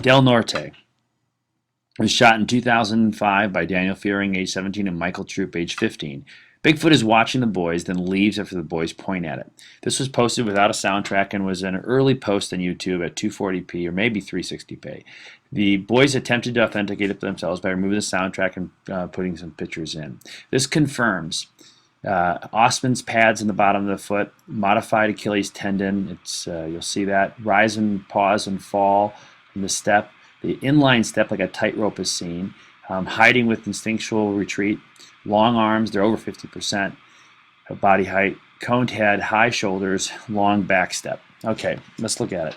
Del Norte. It was shot in 2005 by Daniel Fearing, age 17, and Michael Troop, age 15. Bigfoot is watching the boys, then leaves after the boys point at it. This was posted without a soundtrack and was an early post on YouTube at 240p or maybe 360p. The boys attempted to authenticate it themselves by removing the soundtrack and putting some pictures in. This confirms Ostman's pads in the bottom of the foot, modified Achilles tendon. You'll see that. Rise and pause and fall in the step. The inline step, like a tightrope, is seen. Hiding with instinctual retreat. Long arms, they're over 50% of body height. Coned head, high shoulders, long back step. Okay, let's look at it.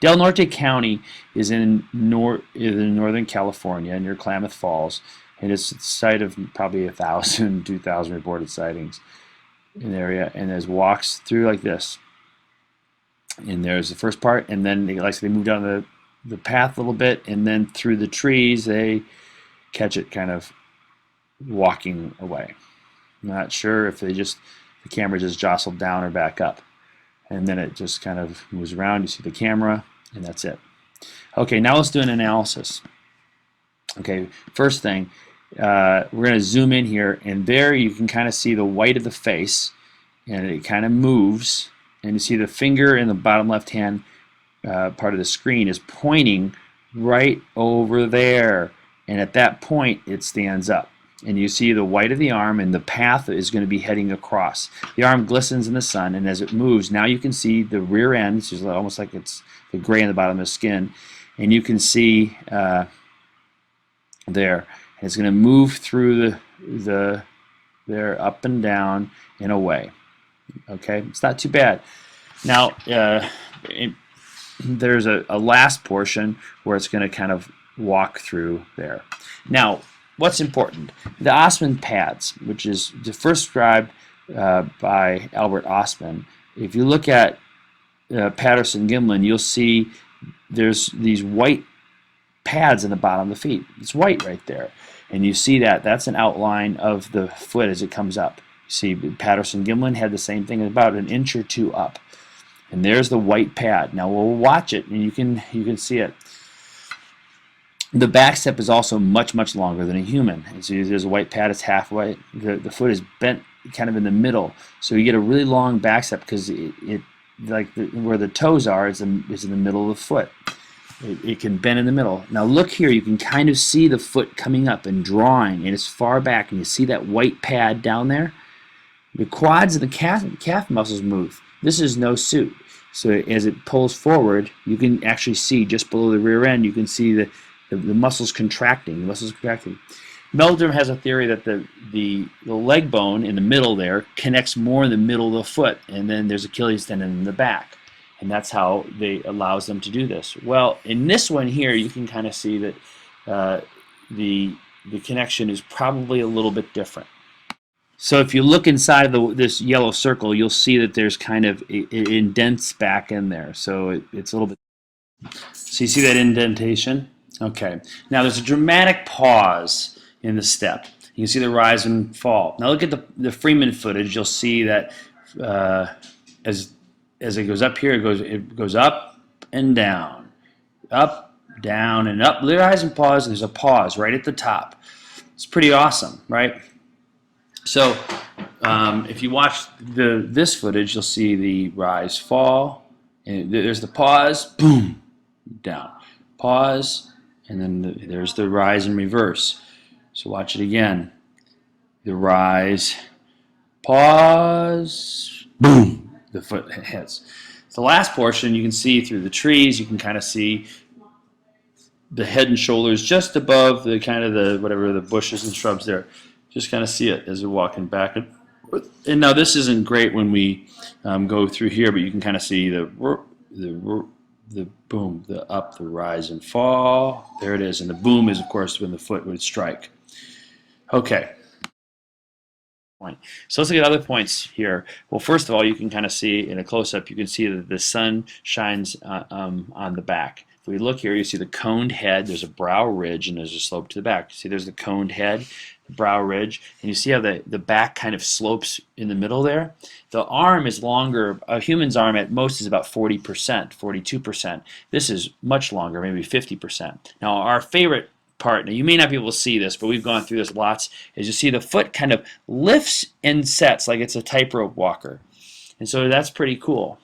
Del Norte County is in Northern California near Klamath Falls, and it's the site of probably 1,000, 2,000 reported sightings in the area. And there's walks through like this. And there's the first part, and then they move down the path a little bit, and then through the trees they catch it kind of walking away. I'm not sure if the camera just jostled down or back up, and then it just kind of moves around. You see the camera, and that's it. Okay, now let's do an analysis. Okay, first thing, we're going to zoom in here, and there you can kind of see the white of the face, and it kind of moves, and you see the finger in the bottom left hand part of the screen is pointing right over there, and at that point it stands up, and you see the white of the arm, and the path is going to be heading across. The arm glistens in the sun, and as it moves, now you can see the rear end, which is almost like it's the gray in the bottom of the skin, and you can see there, and it's going to move through there, up and down and away. Okay, it's not too bad. Now there's a last portion where it's going to kind of walk through there. Now, what's important? The Ostman pads, which is first described by Albert Ostman. If you look at Patterson-Gimlin, you'll see there's these white pads in the bottom of the feet. It's white right there. And you see that's an outline of the foot as it comes up. You see Patterson-Gimlin had the same thing, about an inch or two up. And there's the white pad. Now we'll watch it, and you can see it. The back step is also much longer than a human. And so there's a white pad. It's halfway. The foot is bent kind of in the middle, so you get a really long back step because where the toes are is in the middle of the foot. It can bend in the middle. Now look here. You can kind of see the foot coming up and drawing, and it's far back, and you see that white pad down there. The quads and the calf muscles move. This is no suit. So as it pulls forward, you can actually see just below the rear end, you can see the muscles contracting. The muscles contracting. Meldrum has a theory that the leg bone in the middle there connects more in the middle of the foot, and then there's Achilles tendon in the back. And that's how they allows them to do this. Well, in this one here, you can kind of see that the connection is probably a little bit different. So if you look inside this yellow circle, you'll see that there's kind of it indents back in there. So it's a little bit. So you see that indentation? Okay. Now there's a dramatic pause in the step. You can see the rise and fall. Now look at the Freeman footage. You'll see that as it goes up here, it goes up and down, up, down, and up. The rise and pause. And there's a pause right at the top. It's pretty awesome, right? So if you watch this footage, you'll see the rise, fall, and there's the pause, boom, down, pause, and then there's the rise in reverse. So watch it again. The rise, pause, boom, the foot hits. The last portion you can see through the trees. You can kind of see the head and shoulders just above the kind of the bushes and shrubs there. Just kind of see it as we're walking back. And now this isn't great when we go through here, but you can kind of see the boom, the up, the rise and fall. There it is. And the boom is, of course, when the foot would strike. Okay. So let's look at other points here. Well, first of all, you can kind of see in a close-up, you can see that the sun shines on the back. we look here, you see the coned head, there's a brow ridge, and there's a slope to the back. See, there's the coned head, the brow ridge, and you see how the back kind of slopes in the middle there? The arm is longer. A human's arm at most is about 40%, 42%. This is much longer, maybe 50%. Now, our favorite part, now you may not be able to see this, but we've gone through this lots, is you see the foot kind of lifts and sets like it's a tightrope walker. And so that's pretty cool.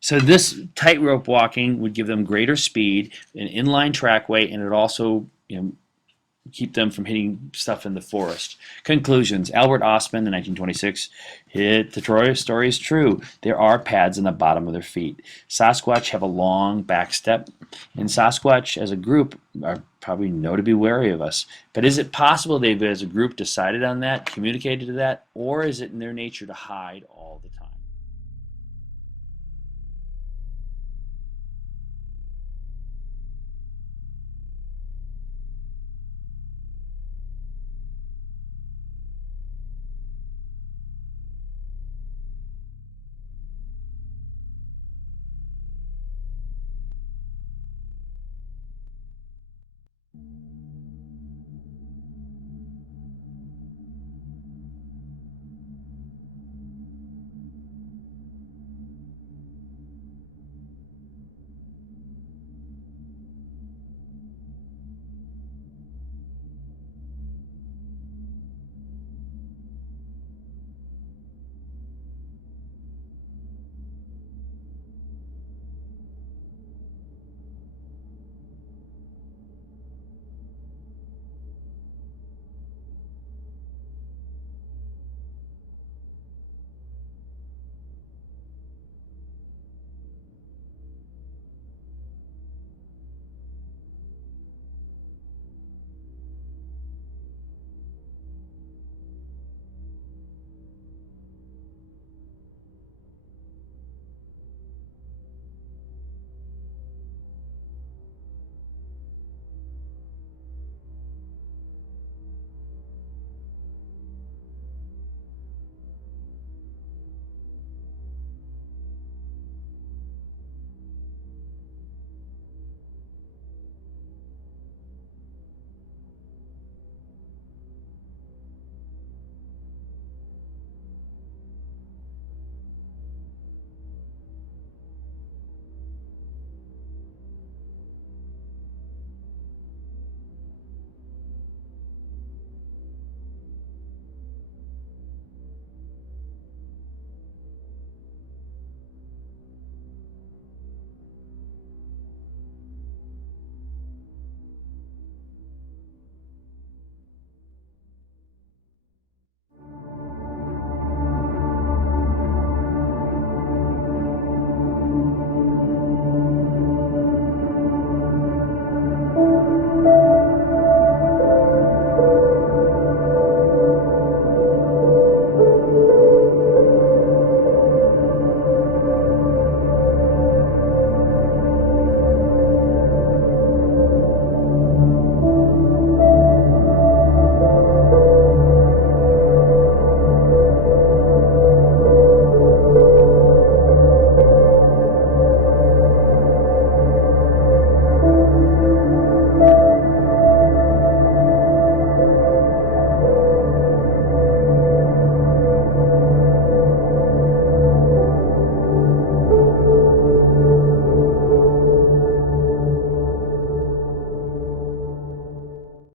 So this tightrope walking would give them greater speed, an inline trackway, and it also, keep them from hitting stuff in the forest. Conclusions. Albert Ostman in 1926 hit the story is true. There are pads in the bottom of their feet. Sasquatch have a long back step, and Sasquatch as a group are probably know to be wary of us. But is it possible they've, as a group, decided on that, communicated to that, or is it in their nature to hide all